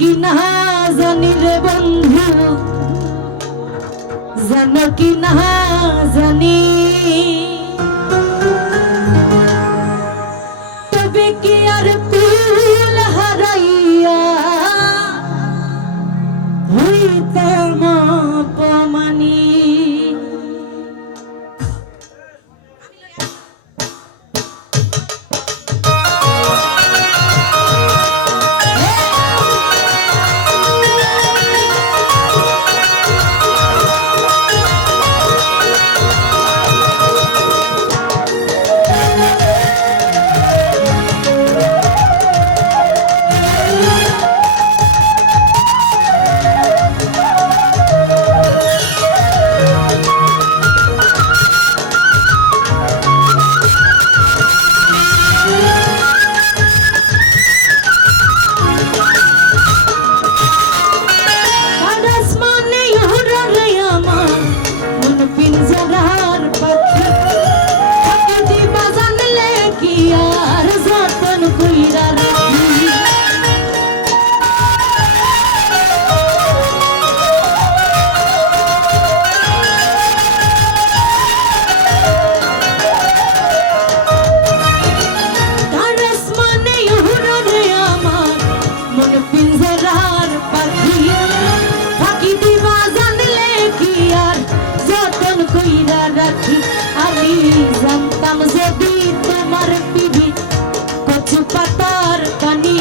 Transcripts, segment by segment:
কি না জানি রে বন্ধু, জানো কি না জানি, তবে কি আর কুল হারাইয়া হইতাম অপমানী। আমি জানতাম যদি তোমার পিঠে কচু পাতার পানি,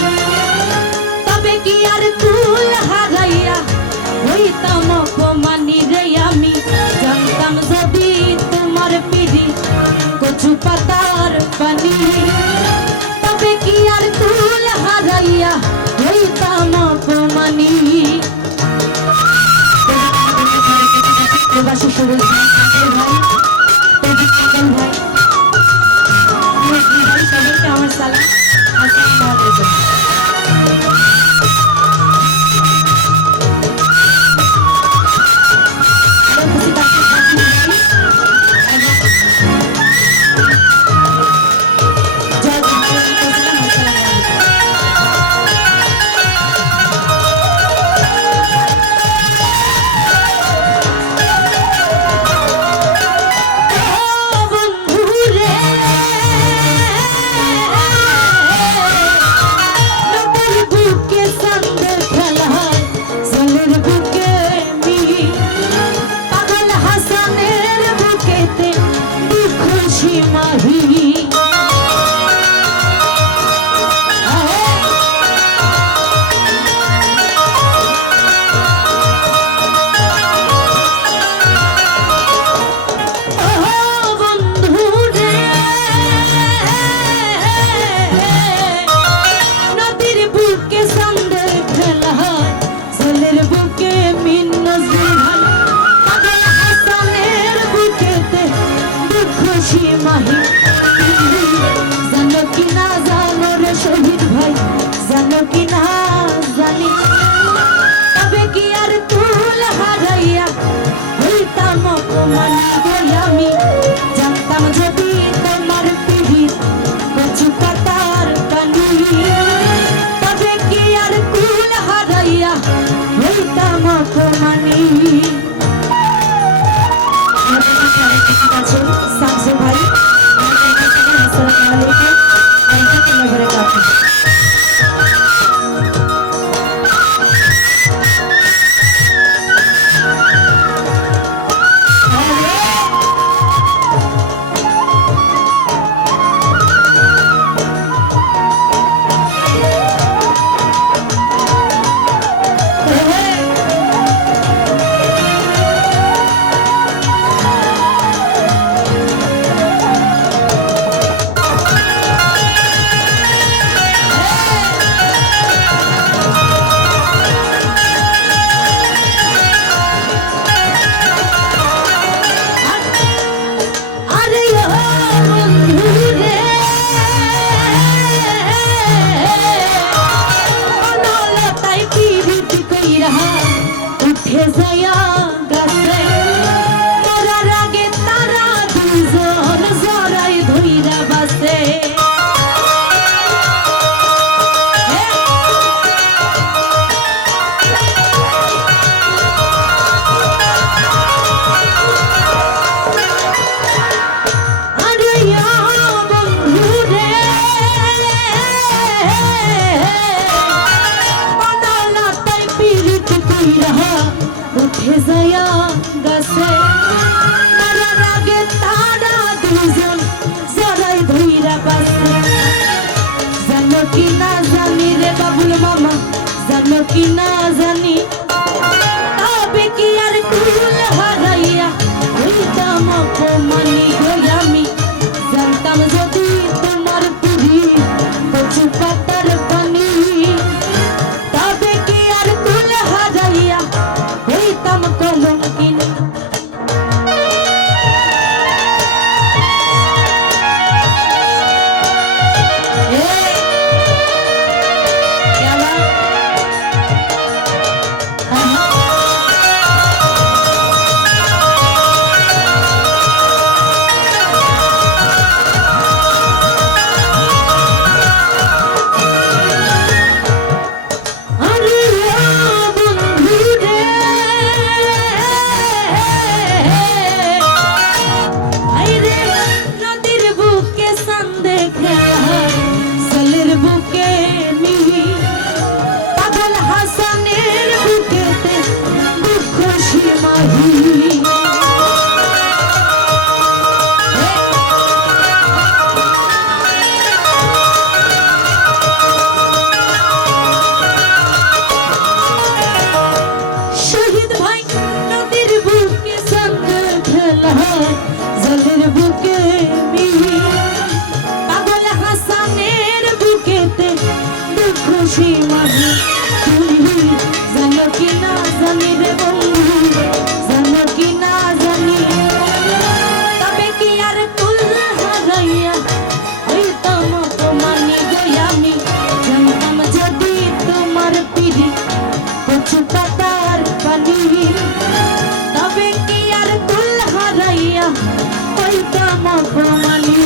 তবে কি আর কুল হারাইয়া হইতাম অপমানী রে। আমি জানতাম যদি তোমার পিঠে কচু পাতার পানি, তবে কি আর কুল হারাইয়া হইতাম অপমানী। প্রবাসী সুরজ ভাই, সবাইকে আমার সালাম। আসসালামু আলাইকুম। কি না জানি তবে কি আর কুল হারাইয়া হইতাম অপমানি গো আমি জানতাম যদি তোমার পুরি কচু পাতার পানি তবে কি আর কুল হারাইয়া হইতাম কলঙ্কিনী জলের বুকে পাগল হাসানের বুকেতে দুঃখ সীমাহীন তুমি জানো কি না জানি রে বন্ধু জানো কি না জানি তবে কি আর কুল হারাইয়া হইতাম অপমানি গো আমি জানতাম যদি তোমার পিড়ি কচু পাতার পানি তবে কি আর কুল হারাইয়া হইতাম অপমানি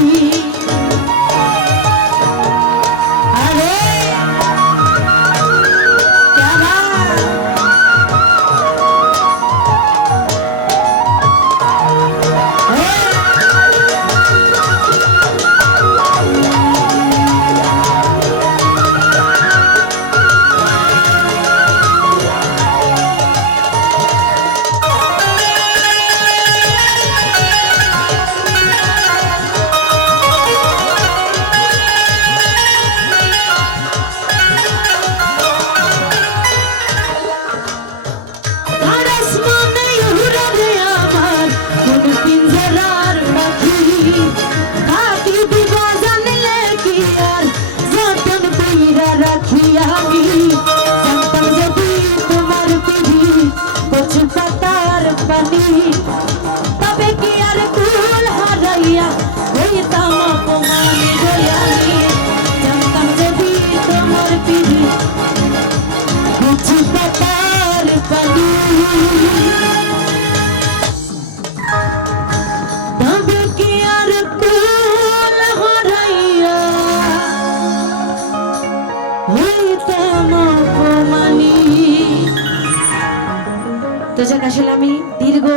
তবে কি আর কুল হারাইয়া হইতাম অপমানি গো আমি জানতাম যদি তোমার পিড়ি কচু পাতার পানি তবে কি আর কুল হারাইয়া হইতাম অপমানি। তো যাক আসলে আমি দীর্ঘ